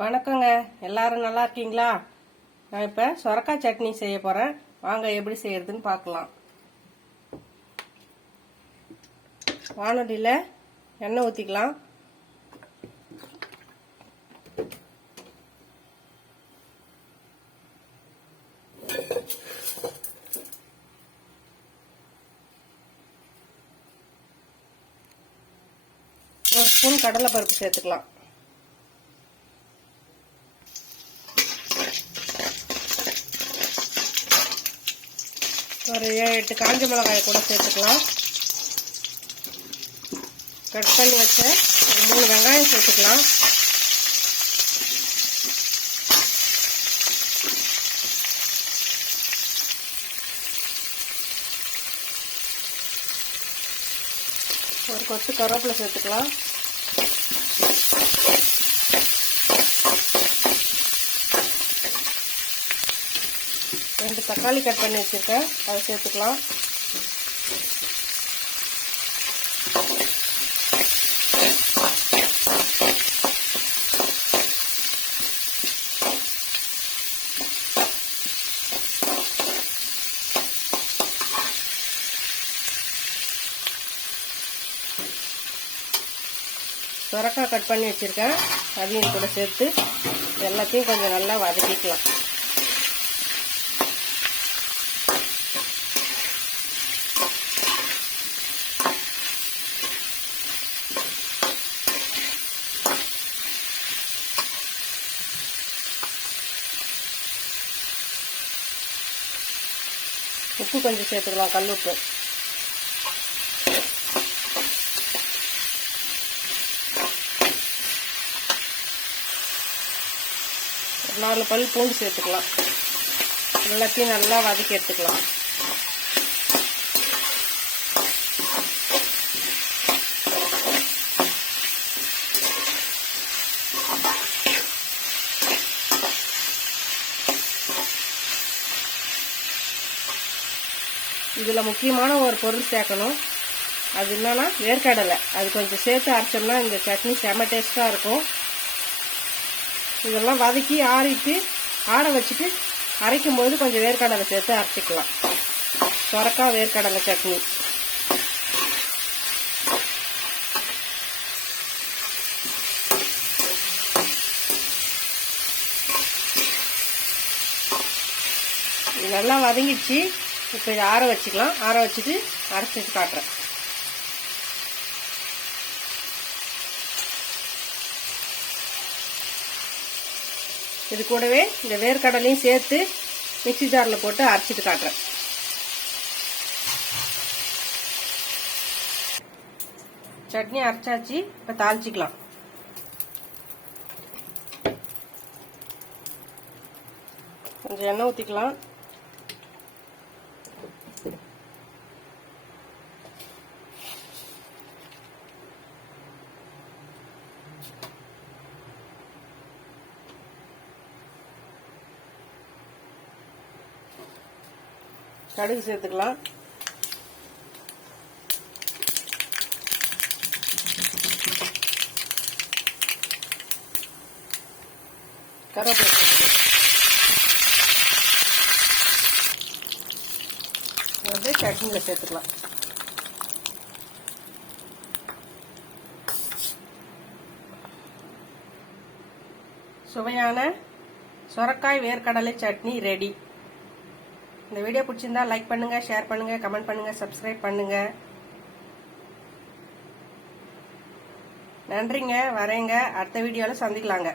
வணக்கங்க. எல்லாரும் நல்லா இருக்கீங்களா? நான் இப்போ சொரக்காய் சட்னி செய்ய போகிறேன் வாங்க எப்படி செய்யறதுன்னு பார்க்கலாம். வானொலியில் எண்ணெய் ஊற்றிக்கலாம் ஒரு ஸ்பூன் கடலைப்பருப்பு சேர்த்துக்கலாம். ஒரு ஏழு எட்டு காஞ்ச மிளகாயை கூட சேர்த்துக்கலாம். கட் பண்ணி வச்ச ஒரு மூணு வெங்காயம் சேர்த்துக்கலாம். ஒரு கொத்து கருவேப்பிலை சேர்த்துக்கலாம். ரெண்டு தக்காளி கட் பண்ணி வச்சுருக்கேன். அதை சேர்த்துக்கலாம். சுரக்காய் கட் பண்ணி வச்சுருக்கேன். அதையும் கூட சேர்த்து எல்லாத்தையும் கொஞ்சம் நல்லா வதக்கிக்கலாம். உப்பு கொஞ்சம் சேர்த்துக்கலாம் கல் உப்பு. நாலு பல் பூண்டு சேர்த்துக்கலாம். எல்லாத்தையும் நல்லா வதக்கி எடுத்துக்கலாம். இதில் முக்கியமான ஒரு பொருள் சேர்க்கணும். அது என்னன்னா வேர்க்கடலை. அது கொஞ்சம் சேர்த்து அரைச்சோம்னா இந்த சட்னி செம டேஸ்ட்டாக இருக்கும். இதெல்லாம் வதக்கி ஆறிட்டு ஆற வச்சுட்டு அரைக்கும் போது கொஞ்சம் வேர்க்கடலை சேர்த்து அரைச்சிக்கலாம். சொரக்காய் வேர்க்கடலை சட்னி. நல்லா வதங்கிடுச்சு. இப்போ இதை ஆற வச்சுக்கலாம். ஆற வச்சுட்டு அரைச்சிட்டு காட்டுறேன். இது கூடவே இந்த வேர்க்கடலையும் சேர்த்து மிக்சி ஜாரில் போட்டு அரைச்சிட்டு காட்டுறேன். சட்னி அரைச்சாச்சு. இப்போ தாளிச்சிக்கலாம். கொஞ்சம் எண்ணெய் ஊற்றிக்கலாம் கடுகு சேர்த்துக்கலாம். கருவேப்பிலை சேர்த்துக்கலாம். வந்து சட்னியில் சேர்த்துக்கலாம். சுவையான சொரக்காய் வேர்க்கடலை சட்னி ரெடி. இந்த வீடியோ பிடிச்சிருந்தா லைக் பண்ணுங்க ஷேர் பண்ணுங்க கமெண்ட் பண்ணுங்க சப்ஸ்கிரைப் பண்ணுங்க. நன்றிங்க வரேங்க. அடுத்த வீடியோவில் சந்திக்கலாங்க.